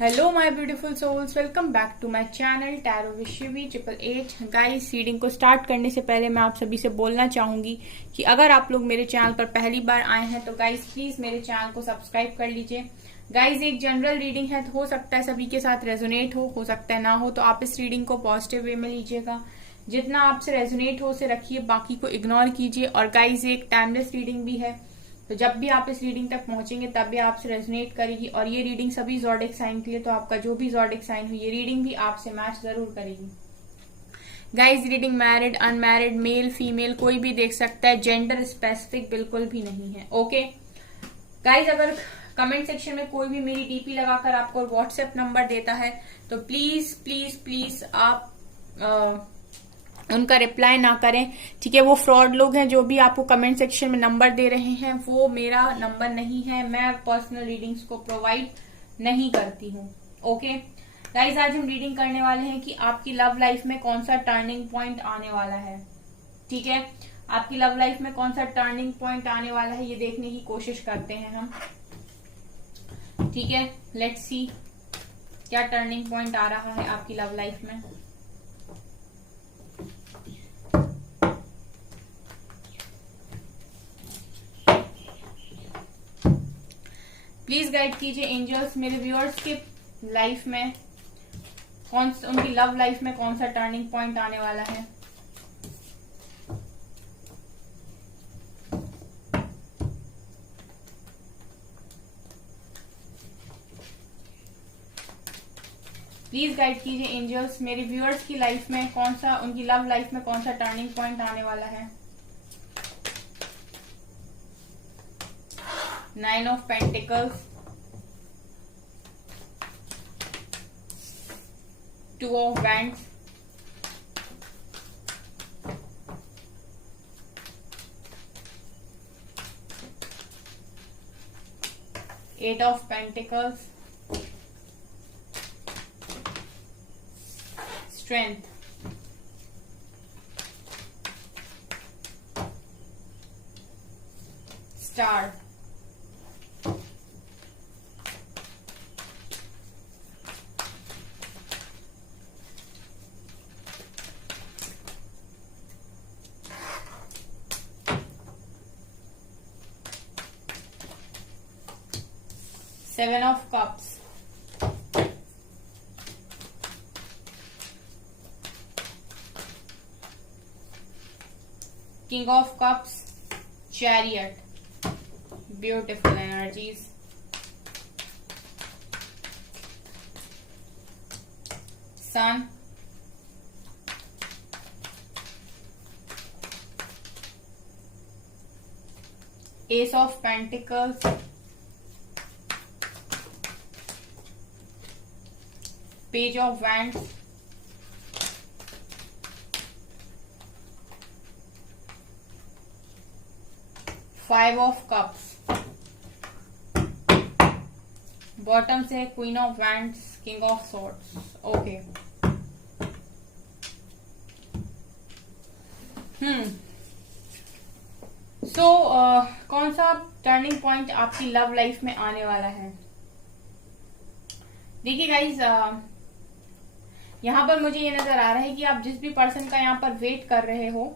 Hello my beautiful souls, welcome back to my channel tarot with Shivi 888। Guys, reading को start करने से पहले मैं आप सभी से बोलना चाहूंगी कि अगर आप लोग मेरे चैनल पर पहली बार आए हैं तो गाइस प्लीज मेरे चैनल को सब्सक्राइब कर लीजिए। गाइस, एक जनरल रीडिंग है तो हो सकता है सभी के साथ रेजोनेट हो सकता है ना हो, तो आप इस रीडिंग को पॉजिटिव वे में लीजिएगा। जितना आपसे रेजोनेट हो उसे रखिए, बाकी को इग्नोर कीजिए। और गाइस, एक टाइमलेस रीडिंग भी है, तो जब भी आप इस रीडिंग तक पहुंचेंगे तब भी आपसे रेजोनेट करेगी। और ये रीडिंग सभी ज़ोडिक साइन के लिए, तो आपका जो भी ज़ोडिक साइन हो ये रीडिंग भी आपसे मैच जरूर करेगी। Guys, reading married, unmarried, male female कोई भी देख सकता है, जेंडर स्पेसिफिक बिल्कुल भी नहीं है। ओके गाइस, अगर कमेंट सेक्शन में कोई भी मेरी डीपी लगाकर आपको व्हाट्सएप नंबर देता है तो प्लीज प्लीज प्लीज आप उनका रिप्लाई ना करें, ठीक है। वो फ्रॉड लोग हैं जो भी आपको कमेंट सेक्शन में नंबर दे रहे हैं, वो मेरा नंबर नहीं है। मैं पर्सनल रीडिंग्स को प्रोवाइड नहीं करती हूँ। ओके गाइज, आज हम रीडिंग करने वाले हैं कि आपकी लव लाइफ में कौन सा टर्निंग पॉइंट आने वाला है, ठीक है। आपकी लव लाइफ में कौन सा टर्निंग पॉइंट आने वाला है ये देखने की कोशिश करते हैं हम, ठीक है। लेट्स सी क्या टर्निंग पॉइंट आ रहा है आपकी लव लाइफ में। प्लीज गाइड कीजिए एंजल्स, मेरे व्यूअर्स के लाइफ में उनकी लव लाइफ में कौन सा टर्निंग पॉइंट आने वाला है। प्लीज गाइड कीजिए एंजल्स, मेरे व्यूअर्स की लाइफ में उनकी लव लाइफ में कौन सा टर्निंग पॉइंट आने वाला है। 9 of Pentacles, 2 of Wands, 8 of Pentacles, Strength, Star, Seven of Cups, King of Cups, Chariot, beautiful energies, Sun, Ace of Pentacles, Page of Wands, Five of Cups, bottom से queen of wands, king of swords. Okay so कौन सा turning point आपकी love life में आने वाला है। देखिए guys, यहाँ पर मुझे ये नजर आ रहा है कि आप जिस भी पर्सन का यहाँ पर वेट कर रहे हो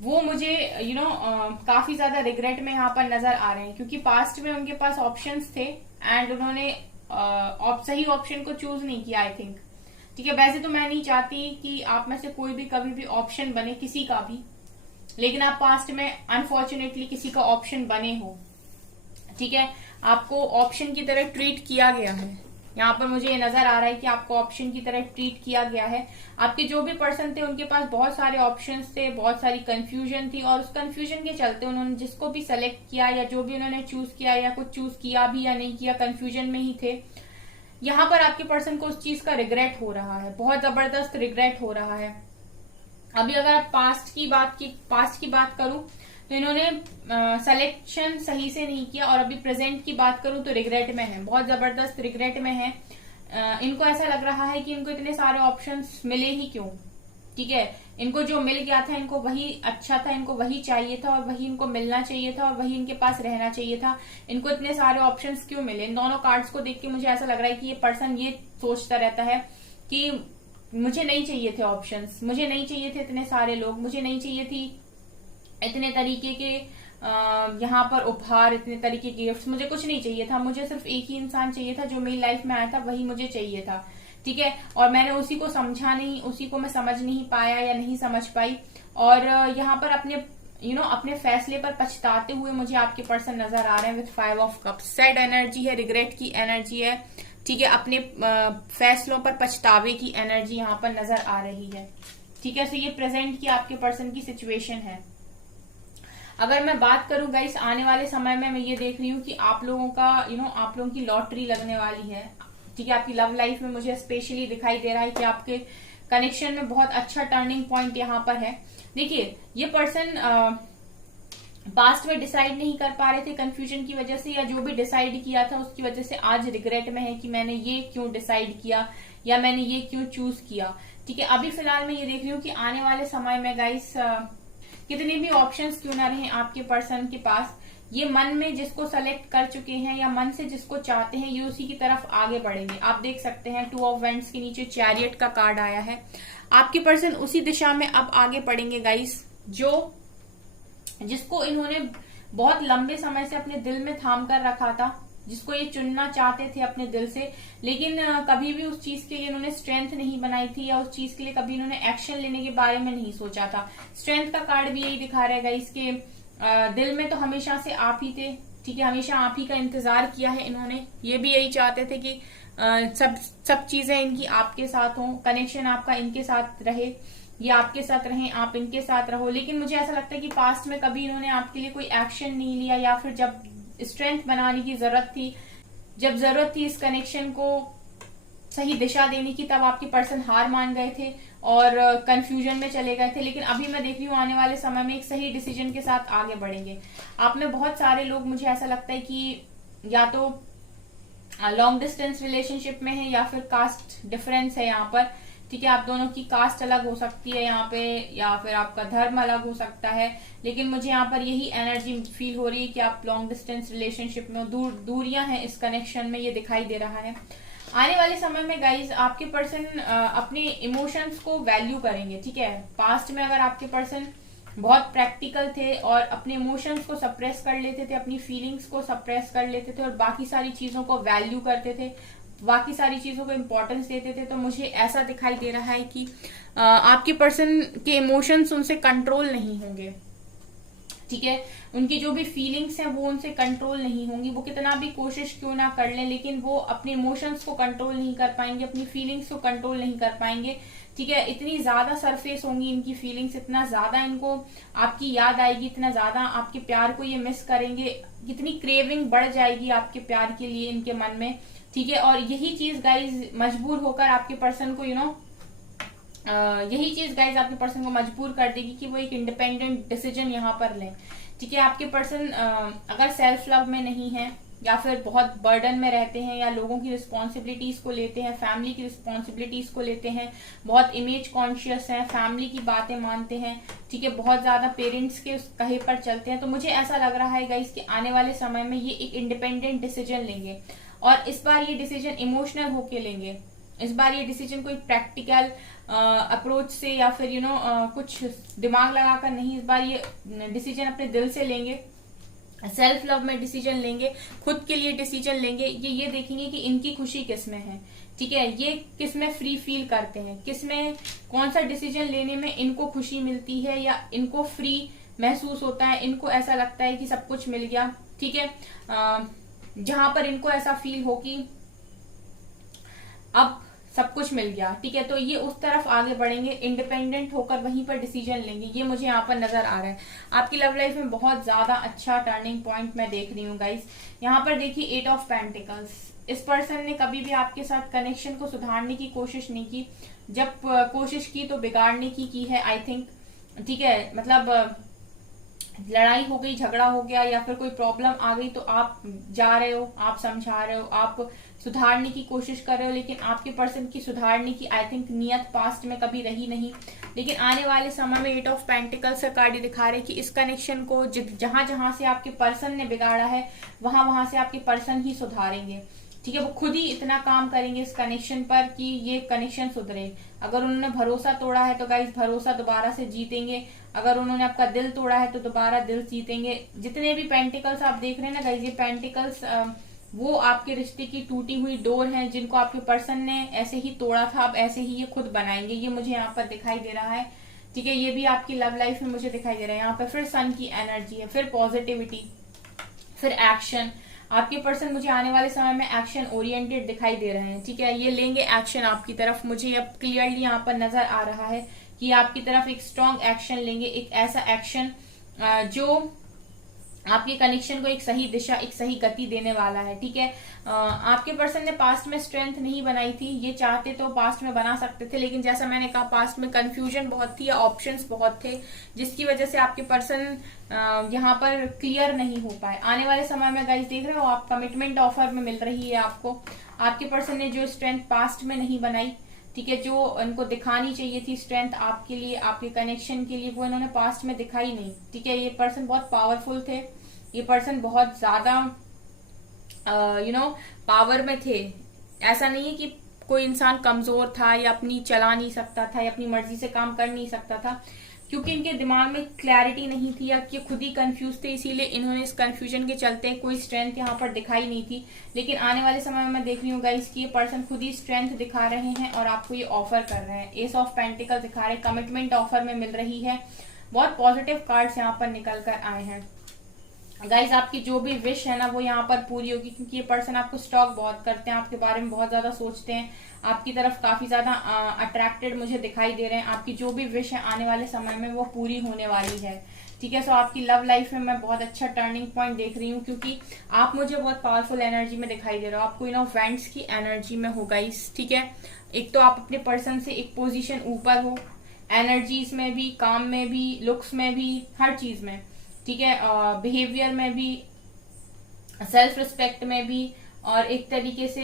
वो मुझे काफी ज्यादा रिग्रेट में यहाँ पर नजर आ रहे हैं, क्योंकि पास्ट में उनके पास ऑप्शंस थे एंड उन्होंने सही ऑप्शन को चूज नहीं किया, आई थिंक, ठीक है। वैसे तो मैं नहीं चाहती कि आप में से कोई भी कभी भी ऑप्शन बने किसी का भी, लेकिन आप पास्ट में अनफॉर्चुनेटली किसी का ऑप्शन बने हो, ठीक है। आपको ऑप्शन की तरह ट्रीट किया गया है। यहाँ पर मुझे ये नजर आ रहा है कि आपको ऑप्शन की तरह ट्रीट किया गया है। आपके जो भी पर्सन थे उनके पास बहुत सारे ऑप्शंस थे, बहुत सारी कंफ्यूजन थी, और उस कंफ्यूजन के चलते उन्होंने जिसको भी सेलेक्ट किया या जो भी उन्होंने चूज किया या कुछ चूज किया भी या नहीं किया, कंफ्यूजन में ही थे। यहाँ पर आपके पर्सन को उस चीज का रिग्रेट हो रहा है, बहुत जबरदस्त रिग्रेट हो रहा है। अभी अगर आप पास्ट की बात करूं तो इन्होंने सिलेक्शन सही से नहीं किया, और अभी प्रेजेंट की बात करूं तो रिग्रेट में है, बहुत जबरदस्त रिग्रेट में है। इनको ऐसा लग रहा है कि इनको इतने सारे ऑप्शंस मिले ही क्यों, ठीक है, इनको जो मिल गया था इनको वही अच्छा था, इनको वही चाहिए था और वही इनको मिलना चाहिए था और वही इनके पास रहना चाहिए था। इनको इतने सारे ऑप्शंस क्यों मिले? इन दोनों कार्ड्स को देख के मुझे ऐसा लग रहा है कि ये पर्सन ये सोचता रहता है कि मुझे नहीं चाहिए थे ऑप्शंस, मुझे नहीं चाहिए थे इतने सारे लोग, मुझे नहीं चाहिए थी इतने तरीके के यहाँ पर उपहार, इतने तरीके के गिफ्ट्स, मुझे कुछ नहीं चाहिए था, मुझे सिर्फ एक ही इंसान चाहिए था जो मेरी लाइफ में आया था, वही मुझे चाहिए था। ठीक है, और मैंने उसी को समझा नहीं, उसी को मैं समझ नहीं पाया या नहीं समझ पाई, और यहाँ पर अपने अपने फैसले पर पछताते हुए मुझे आपके पर्सन नजर आ रहे हैं with 5 of cups. Sad energy है, रिग्रेट की एनर्जी है। ठीक है, अपने फैसलों पर पछतावे की एनर्जी यहाँ पर नजर आ रही है। ठीक है, सो ये प्रेजेंट की आपके पर्सन की सिचुएशन है। अगर मैं बात करूं गाइस, आने वाले समय में मैं ये देख रही हूँ कि आप लोगों का आप लोगों की लॉटरी लगने वाली है। ठीक है, आपकी लव लाइफ में मुझे स्पेशली दिखाई दे रहा है कि आपके कनेक्शन में बहुत अच्छा टर्निंग पॉइंट यहाँ पर है। देखिए, ये पर्सन पास्ट में डिसाइड नहीं कर पा रहे थे कंफ्यूजन की वजह से, या जो भी डिसाइड किया था उसकी वजह से आज रिग्रेट में है कि मैंने ये क्यों डिसाइड किया या मैंने ये क्यों चूज किया। ठीक है, अभी फिलहाल मैं ये देख रही हूँ कि आने वाले समय में गाइस कितने भी ऑप्शंस क्यों ना रहे आपके पर्सन के पास, ये मन में जिसको सेलेक्ट कर चुके हैं या मन से जिसको चाहते हैं, ये उसी की तरफ आगे बढ़ेंगे। आप देख सकते हैं 2 ऑफ वेंट्स के नीचे चैरियट का कार्ड आया है। आपके पर्सन उसी दिशा में अब आगे बढ़ेंगे गाइस, जिसको इन्होंने बहुत लंबे समय से अपने दिल में थाम कर रखा था, जिसको ये चुनना चाहते थे अपने दिल से, लेकिन कभी भी उस चीज के लिए इन्होंने स्ट्रेंथ नहीं बनाई थी या उस चीज के लिए कभी इन्होंने एक्शन लेने के बारे में नहीं सोचा था। स्ट्रेंथ का कार्ड भी यही दिखा रहेगा, इसके दिल में तो हमेशा से आप ही थे। ठीक है, हमेशा आप ही का इंतजार किया है इन्होंने, ये भी यही चाहते थे कि सब चीजें इनकी आपके साथ हों, कनेक्शन आपका इनके साथ रहे, ये आपके साथ रहें, आप इनके साथ रहो। लेकिन मुझे ऐसा लगता है कि पास्ट में कभी इन्होंने आपके लिए कोई एक्शन नहीं लिया, या फिर जब स्ट्रेंथ बनाने की जरूरत थी, जब जरूरत थी इस कनेक्शन को सही दिशा देने की, तब आपके पर्सन हार मान गए थे और कंफ्यूजन में चले गए थे। लेकिन अभी मैं देख रही हूँ आने वाले समय में एक सही डिसीजन के साथ आगे बढ़ेंगे। आप में बहुत सारे लोग, मुझे ऐसा लगता है कि या तो लॉन्ग डिस्टेंस रिलेशनशिप में है या फिर कास्ट डिफरेंस है यहाँ पर। ठीक है, आप दोनों की कास्ट अलग हो सकती है यहाँ पे, या फिर आपका धर्म अलग हो सकता है, लेकिन मुझे यहाँ पर यही एनर्जी फील हो रही है कि आप लॉन्ग डिस्टेंस रिलेशनशिप में, दूरियां हैं इस कनेक्शन में, ये दिखाई दे रहा है। आने वाले समय में गाइज आपके पर्सन अपने इमोशंस को वैल्यू करेंगे। ठीक है, पास्ट में अगर आपके पर्सन बहुत प्रैक्टिकल थे और अपने इमोशंस को सप्रेस कर लेते थे, अपनी फीलिंग्स को सप्रेस कर लेते थे और बाकी सारी चीजों को वैल्यू करते थे, बाकी सारी चीजों को इम्पोर्टेंस देते थे, तो मुझे ऐसा दिखाई दे रहा है कि आपके पर्सन के इमोशंस उनसे कंट्रोल नहीं होंगे। ठीक है, उनकी जो भी फीलिंग्स हैं वो उनसे कंट्रोल नहीं होंगी, वो कितना भी कोशिश क्यों ना कर लें, लेकिन वो अपने इमोशंस को कंट्रोल नहीं कर पाएंगे, अपनी फीलिंग्स को कंट्रोल नहीं कर पाएंगे। ठीक है, इतनी ज्यादा सरफेस होंगी इनकी फीलिंग्स, इतना ज्यादा इनको आपकी याद आएगी, इतना ज्यादा आपके प्यार को ये मिस करेंगे, कितनी क्रेविंग बढ़ जाएगी आपके प्यार के लिए इनके मन में। ठीक है, और यही चीज गाइज मजबूर होकर आपके पर्सन को यही चीज गाइज आपके पर्सन को मजबूर कर देगी कि वो एक इंडिपेंडेंट डिसीजन यहाँ पर लें। ठीक है, आपके पर्सन अगर सेल्फ लव में नहीं है या फिर बहुत बर्डन में रहते हैं या लोगों की रिस्पॉन्सिबिलिटीज को लेते हैं, फैमिली की रिस्पॉन्सिबिलिटीज को लेते हैं, बहुत इमेज कॉन्शियस हैं, फैमिली की बातें मानते हैं, ठीक है, बहुत ज्यादा पेरेंट्स के उस कहे पर चलते हैं, तो मुझे ऐसा लग रहा है गाइस कि आने वाले समय में ये एक इंडिपेंडेंट डिसीजन लेंगे और इस बार ये डिसीजन इमोशनल होके लेंगे। इस बार ये डिसीजन कोई प्रैक्टिकल अप्रोच से या फिर कुछ दिमाग लगाकर नहीं, इस बार ये डिसीजन अपने दिल से लेंगे, सेल्फ लव में डिसीजन लेंगे, खुद के लिए डिसीजन लेंगे। ये देखेंगे कि इनकी खुशी किस में है। ठीक है, ये किस में फ्री फील करते हैं, किस में कौन सा डिसीजन लेने में इनको खुशी मिलती है या इनको फ्री महसूस होता है, इनको ऐसा लगता है कि सब कुछ मिल गया। ठीक है, जहां पर इनको ऐसा फील हो कि अब सब कुछ मिल गया। ठीक है, तो ये उस तरफ आगे बढ़ेंगे, इंडिपेंडेंट होकर वहीं पर डिसीजन लेंगे, ये मुझे यहाँ पर नजर आ रहा है। आपकी लव लाइफ में बहुत ज्यादा अच्छा टर्निंग पॉइंट मैं देख रही हूँ गाइस। यहाँ पर देखिए 8 ऑफ पेंटिकल्स, इस पर्सन ने कभी भी आपके साथ कनेक्शन को सुधारने की कोशिश नहीं की, जब कोशिश की तो बिगाड़ने की है आई थिंक। ठीक है, मतलब लड़ाई हो गई, झगड़ा हो गया या फिर कोई प्रॉब्लम आ गई, तो आप जा रहे हो, आप समझा रहे हो, आप सुधारने की कोशिश कर रहे हो, लेकिन आपके पर्सन की सुधारने की आई थिंक नियत पास्ट में कभी रही नहीं। लेकिन आने वाले समय में 8 ऑफ पेंटिकल्स का कार्ड दिखा रहे हैं कि इस कनेक्शन को जहां जहां से आपके पर्सन ने बिगाड़ा है वहां वहां से आपके पर्सन ही सुधारेंगे। ठीक है, वो खुद ही इतना काम करेंगे इस कनेक्शन पर कि ये कनेक्शन सुधरे। अगर उन्होंने भरोसा तोड़ा है तो गाइस भरोसा दोबारा से जीतेंगे। अगर उन्होंने आपका दिल तोड़ा है तो दोबारा दिल जीतेंगे। जितने भी पेंटिकल्स आप देख रहे हैं ना गाइस, ये पेंटिकल्स वो आपके रिश्ते की टूटी हुई डोर हैं जिनको आपके पर्सन ने ऐसे ही तोड़ा था, अब ऐसे ही ये खुद बनाएंगे। ये मुझे यहाँ पर दिखाई दे रहा है। ठीक है, ये भी आपकी लव लाइफ में मुझे दिखाई दे रहा है। यहाँ पर फिर सन की एनर्जी है, फिर पॉजिटिविटी, फिर एक्शन। आपके पर्सन मुझे आने वाले समय में एक्शन ओरिएंटेड दिखाई दे रहे हैं। ठीक है, ये लेंगे एक्शन आपकी तरफ। मुझे अब क्लियरली यहाँ पर नजर आ रहा है कि आपकी तरफ एक स्ट्रॉन्ग एक्शन लेंगे, एक ऐसा एक्शन जो आपके कनेक्शन को एक सही दिशा, एक सही गति देने वाला है। ठीक है, आपके पर्सन ने पास्ट में स्ट्रेंथ नहीं बनाई थी। ये चाहते तो पास्ट में बना सकते थे, लेकिन जैसा मैंने कहा पास्ट में कंफ्यूजन बहुत थी, ऑप्शंस बहुत थे, जिसकी वजह से आपके पर्सन यहाँ पर क्लियर नहीं हो पाए। आने वाले समय में गाइस देख रहे हो आप कमिटमेंट ऑफर में मिल रही है आपको। आपके पर्सन ने जो स्ट्रेंथ पास्ट में नहीं बनाई, ठीक है, जो उनको दिखानी चाहिए थी स्ट्रेंथ आपके लिए, आपके कनेक्शन के लिए, वो इन्होंने पास्ट में दिखाई नहीं। ठीक है, ये पर्सन बहुत पावरफुल थे, ये पर्सन बहुत ज्यादा पावर में थे। ऐसा नहीं है कि कोई इंसान कमजोर था या अपनी चला नहीं सकता था या अपनी मर्जी से काम कर नहीं सकता था, क्योंकि इनके दिमाग में क्लैरिटी नहीं थी या कि खुद ही कंफ्यूज थे, इसीलिए इन्होंने इस कंफ्यूजन के चलते कोई स्ट्रेंथ यहाँ पर दिखाई नहीं थी। लेकिन आने वाले समय में मैं देख रही हूँ गाइस कि ये पर्सन खुद ही स्ट्रेंथ दिखा रहे हैं और आपको ये ऑफर कर रहे हैं। एस ऑफ पेंटिकल दिखा रहे हैं, कमिटमेंट ऑफर में मिल रही है। बहुत पॉजिटिव कार्ड्स यहाँ पर निकल कर आए हैं गाइज। आपकी जो भी विश है ना वो यहाँ पर पूरी होगी, क्योंकि ये पर्सन आपको स्टॉक बहुत करते हैं, आपके बारे में बहुत ज्यादा सोचते हैं, आपकी तरफ काफी ज्यादा अट्रैक्टेड मुझे दिखाई दे रहे हैं। आपकी जो भी विश है आने वाले समय में वो पूरी होने वाली है। ठीक है, सो आपकी लव लाइफ में मैं बहुत अच्छा टर्निंग पॉइंट देख रही हूँ, क्योंकि आप मुझे बहुत पावरफुल एनर्जी में दिखाई दे रहे हो। आप क्वीन ऑफ वैंड्स की एनर्जी में हो गाइस। ठीक है, एक तो आप अपने पर्सन से एक पोजिशन ऊपर हो, एनर्जीज में भी, काम में भी, लुक्स में भी, हर चीज में। ठीक है, बिहेवियर में भी, सेल्फ रिस्पेक्ट में भी, और एक तरीके से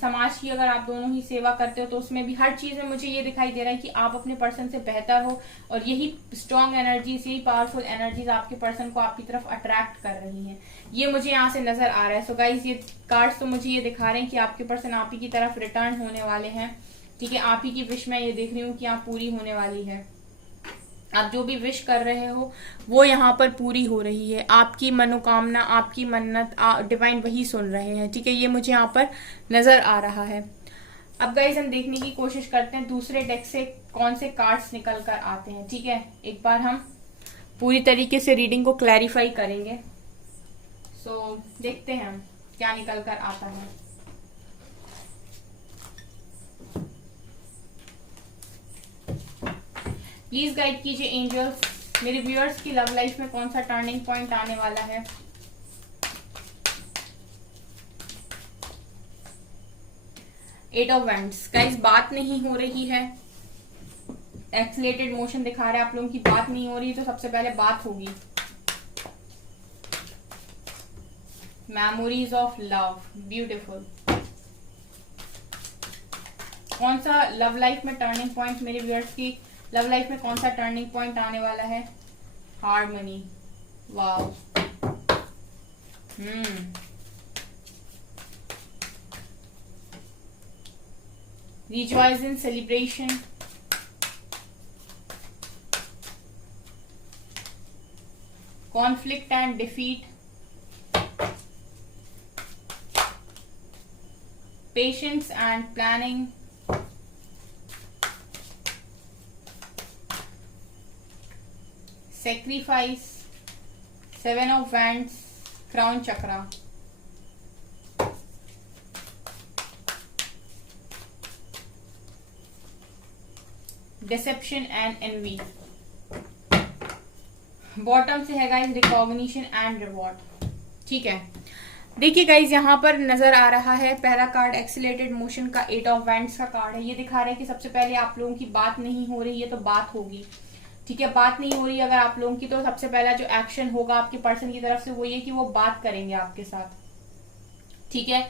समाज की अगर आप दोनों ही सेवा करते हो तो उसमें भी, हर चीज में मुझे ये दिखाई दे रहा है कि आप अपने पर्सन से बेहतर हो। और यही स्ट्रॉन्ग एनर्जीज, यही पावरफुल एनर्जीज आपके पर्सन को आपकी तरफ अट्रैक्ट कर रही हैं, ये मुझे यहाँ से नजर आ रहा है। सो गाइज ये कार्ड्स तो मुझे ये दिखा रहे हैं कि आपके पर्सन आप ही की तरफ रिटर्न होने वाले हैं। ठीक है, आप ही की विश मैं ये देख रही हूँ कि आप पूरी होने वाली है। आप जो भी विश कर रहे हो वो यहाँ पर पूरी हो रही है। आपकी मनोकामना, आपकी मन्नत डिवाइन वही सुन रहे हैं। ठीक है, ये मुझे यहाँ पर नजर आ रहा है। अब गाइस हम देखने की कोशिश करते हैं दूसरे डेक से कौन से कार्ड्स निकल कर आते हैं। ठीक है, एक बार हम पूरी तरीके से रीडिंग को क्लैरिफाई करेंगे। सो देखते हैं हम क्या निकल कर आता है। प्लीज गाइड कीजिए एंजल्स, मेरे व्यूअर्स की लव लाइफ में कौन सा टर्निंग पॉइंट आने वाला है। एट ऑफ वैंड्स गाइस, बात नहीं हो रही है, एक्सीलरेटेड मोशन दिखा रहा है, आप लोगों की बात नहीं हो रही, तो सबसे पहले बात होगी। Memories of love, beautiful. कौन सा लव लाइफ में टर्निंग पॉइंट, मेरे व्यूअर्स की लव लाइफ में कौन सा टर्निंग पॉइंट आने वाला है। Harmony, wow. Rejoice in celebration, conflict and defeat, patience and planning, sacrifice, seven of wands, crown chakra, deception and envy। Bottom से है गाइज रिकॉग्निशन एंड रिवॉर्ड। ठीक है, देखिए गाइज यहाँ पर नजर आ रहा है पहला कार्ड एक्सीलरेटेड मोशन का 8 ऑफ वैंड्स का कार्ड है। ये दिखा रहा है कि सबसे पहले आप लोगों की बात नहीं हो रही है तो बात होगी। ठीक है, बात नहीं हो रही अगर आप लोगों की, तो सबसे पहला जो एक्शन होगा आपके पर्सन की तरफ से वो ये कि वो बात करेंगे आपके साथ। ठीक है,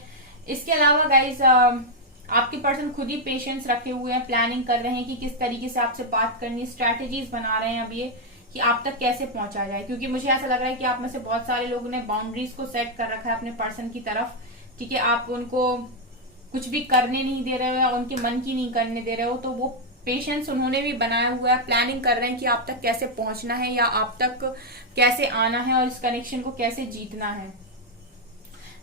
इसके अलावा गाइज आपके पर्सन खुद ही पेशेंस रखे हुए हैं, प्लानिंग कर रहे हैं कि किस तरीके से आपसे बात करनी है, स्ट्रैटेजीज बना रहे हैं अब ये कि आप तक कैसे पहुंचा जाए। क्योंकि मुझे ऐसा लग रहा है कि आप में से बहुत सारे लोगों ने बाउंड्रीज को सेट कर रखा है अपने पर्सन की तरफ। ठीक है, आप उनको कुछ भी करने नहीं दे रहे हो, उनके मन की नहीं करने दे रहे हो, तो वो पेशेंस उन्होंने भी बनाया हुआ है, प्लानिंग कर रहे हैं कि आप तक कैसे पहुंचना है या आप तक कैसे आना है और इस कनेक्शन को कैसे जीतना है।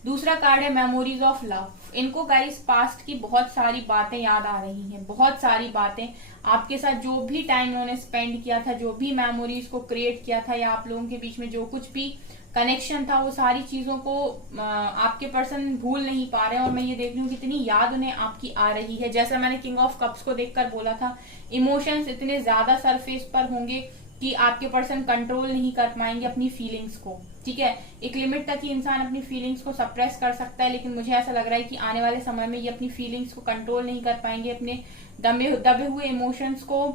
दूसरा कार्ड है मेमोरीज ऑफ लव। इनको गाइस पास्ट की बहुत सारी बातें याद आ रही हैं, बहुत सारी बातें आपके साथ, जो भी टाइम उन्होंने स्पेंड किया था, जो भी मेमोरीज को क्रिएट किया था, या आप लोगों के बीच में जो कुछ भी कनेक्शन था, वो सारी चीजों को आपके पर्सन भूल नहीं पा रहे हैं। और मैं ये देख रही हूँ कितनी याद उन्हें आपकी आ रही है। जैसा मैंने किंग ऑफ कप्स को देखकर बोला था, इमोशंस इतने ज्यादा सरफेस पर होंगे कि आपके पर्सन कंट्रोल नहीं कर पाएंगे अपनी फीलिंग्स को। ठीक है, एक लिमिट तक ही इंसान अपनी फीलिंग्स को सप्रेस कर सकता है, लेकिन मुझे ऐसा लग रहा है कि आने वाले समय में ये अपनी फीलिंग्स को कंट्रोल नहीं कर पाएंगे, अपने दबे हुए इमोशंस को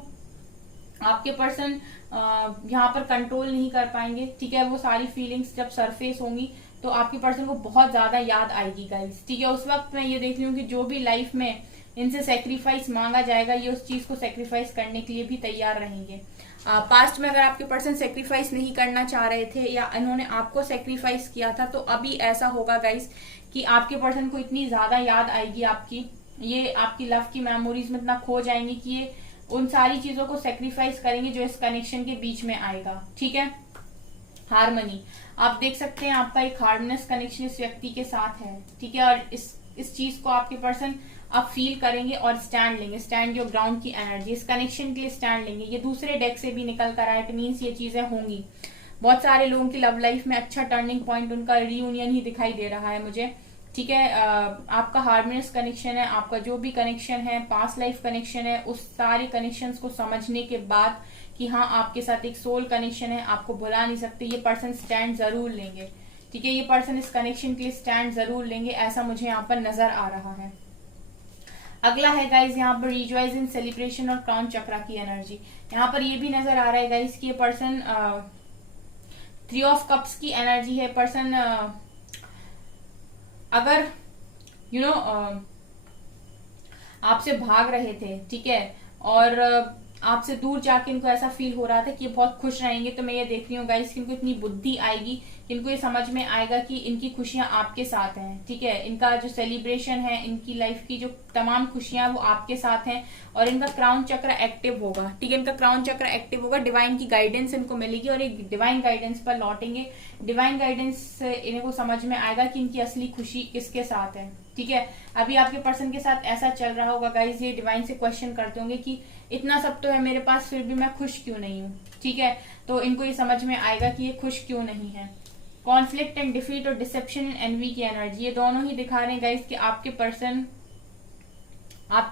आपके पर्सन यहाँ पर कंट्रोल नहीं कर पाएंगे। ठीक है, वो सारी फीलिंग्स जब सरफेस होंगी तो आपके पर्सन को बहुत ज्यादा याद आएगी गाइस। ठीक है, उस वक्त मैं ये देख रही हूँ कि जो भी लाइफ में इनसे सेक्रीफाइस मांगा जाएगा, ये उस चीज को सेक्रीफाइस करने के लिए भी तैयार रहेंगे। पास्ट में अगर आपके पर्सन सेक्रीफाइस नहीं करना चाह रहे थे या इन्होंने आपको सेक्रीफाइस किया था, तो अभी ऐसा होगा गाइस कि आपके पर्सन को इतनी ज्यादा याद आएगी आपकी, ये आपकी लव की मेमोरीज में इतना खो जाएंगे कि ये उन सारी चीजों को सेक्रीफाइस करेंगे जो इस कनेक्शन के बीच में आएगा। ठीक है, हार्मनी आप देख सकते हैं, आपका एक हार्मोनियस कनेक्शन इस व्यक्ति के साथ है। ठीक है, और इस चीज को आपके पर्सन आप फील करेंगे और स्टैंड लेंगे, स्टैंड योर ग्राउंड की एनर्जी, इस कनेक्शन के लिए स्टैंड लेंगे। ये दूसरे डेक से भी निकल कर आए, इट मीन्स ये चीजें होंगी। बहुत सारे लोगों की लव लाइफ में अच्छा टर्निंग पॉइंट उनका रियूनियन ही दिखाई दे रहा है मुझे। ठीक है, आपका हार्मोनियस कनेक्शन है, आपका जो भी कनेक्शन है, पास्ट लाइफ कनेक्शन है, उस सारे कनेक्शंस को समझने के बाद कि हाँ आपके साथ एक सोल कनेक्शन है, आपको भुला नहीं सकते, ये पर्सन स्टैंड जरूर लेंगे। ठीक है, ये पर्सन इस कनेक्शन के लिए स्टैंड जरूर लेंगे, ऐसा मुझे यहाँ पर नजर आ रहा है। अगला है गाइज यहाँ पर रिजॉइस इन सेलिब्रेशन और क्राउन चक्रा की एनर्जी। यहाँ पर ये भी नजर आ रहा है गाइज कि ये पर्सन 3 ऑफ कप्स की एनर्जी है। पर्सन अगर यू नो आपसे भाग रहे थे, ठीक है, और आपसे दूर जाके इनको ऐसा फील हो रहा था कि ये बहुत खुश रहेंगे, तो मैं ये देख रही हूँ गाइस कि इनको इतनी बुद्धि आएगी, इनको ये समझ में आएगा कि इनकी खुशियां आपके साथ हैं। ठीक है, इनका जो सेलिब्रेशन है, इनकी लाइफ की जो तमाम खुशियां वो आपके साथ हैं, और इनका क्राउन चक्र एक्टिव होगा। ठीक है, इनका क्राउन चक्र एक्टिव होगा, डिवाइन की गाइडेंस इनको मिलेगी और एक डिवाइन गाइडेंस पर लौटेंगे। डिवाइन गाइडेंस से इनको समझ में आएगा कि इनकी असली खुशी किसके साथ है। ठीक है, अभी आपके पर्सन के साथ ऐसा चल रहा होगा गाइज, ये डिवाइन से क्वेश्चन करते होंगे कि इतना सब तो है मेरे पास, फिर भी मैं खुश क्यों नहीं हूँ। ठीक है, तो इनको ये समझ में आएगा कि ये खुश क्यों नहीं है। कॉन्फ्लिक्ट एंड डिफीट और डिसेप्शन एंड एनवी की एनर्जी, ये दोनों ही दिखा रहे हैं गाइस कि आपके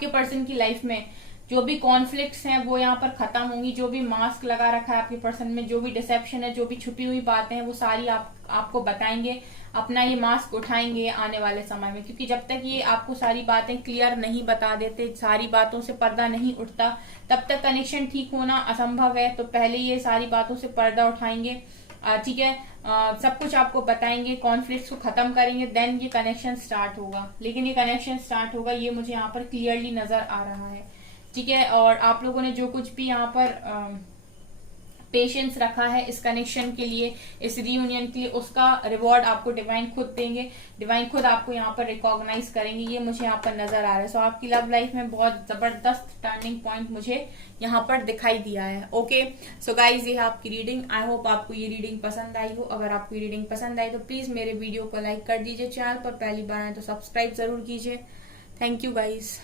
पर्सन की लाइफ में जो भी कॉन्फ्लिक्ट्स हैं वो यहाँ पर खत्म होंगी। जो भी मास्क लगा रखा है आपके पर्सन में, जो भी डिसेप्शन है, जो भी छुपी हुई बातें हैं, वो सारी आपको बताएंगे, अपना ये मास्क उठाएंगे आने वाले समय में। क्योंकि जब तक ये आपको सारी बातें क्लियर नहीं बता देते, सारी बातों से पर्दा नहीं उठता, तब तक कनेक्शन ठीक होना असंभव है। तो पहले ये सारी बातों से पर्दा उठाएंगे, ठीक है, सब कुछ आपको बताएंगे, कॉन्फ्लिक्ट्स को खत्म करेंगे, देन ये कनेक्शन स्टार्ट होगा। लेकिन ये कनेक्शन स्टार्ट होगा, ये मुझे यहाँ पर क्लियरली नजर आ रहा है। ठीक है, और आप लोगों ने जो कुछ भी यहाँ पर पेशेंस रखा है इस कनेक्शन के लिए, इस रियूनियन के लिए, उसका रिवॉर्ड आपको डिवाइन खुद देंगे, डिवाइन खुद आपको यहाँ पर रिकॉग्नाइज करेंगे, ये मुझे यहाँ पर नजर आ रहा है। सो आपकी लव लाइफ में बहुत जबरदस्त टर्निंग पॉइंट मुझे यहाँ पर दिखाई दिया है। ओके, सो गाइज ये है आपकी रीडिंग। आई होप आपको ये रीडिंग पसंद आई हो। अगर आपको ये रीडिंग पसंद आई तो प्लीज मेरे वीडियो को लाइक कर दीजिए, चैनल पर पहली बार आए तो सब्सक्राइब जरूर कीजिए। Thank you guys.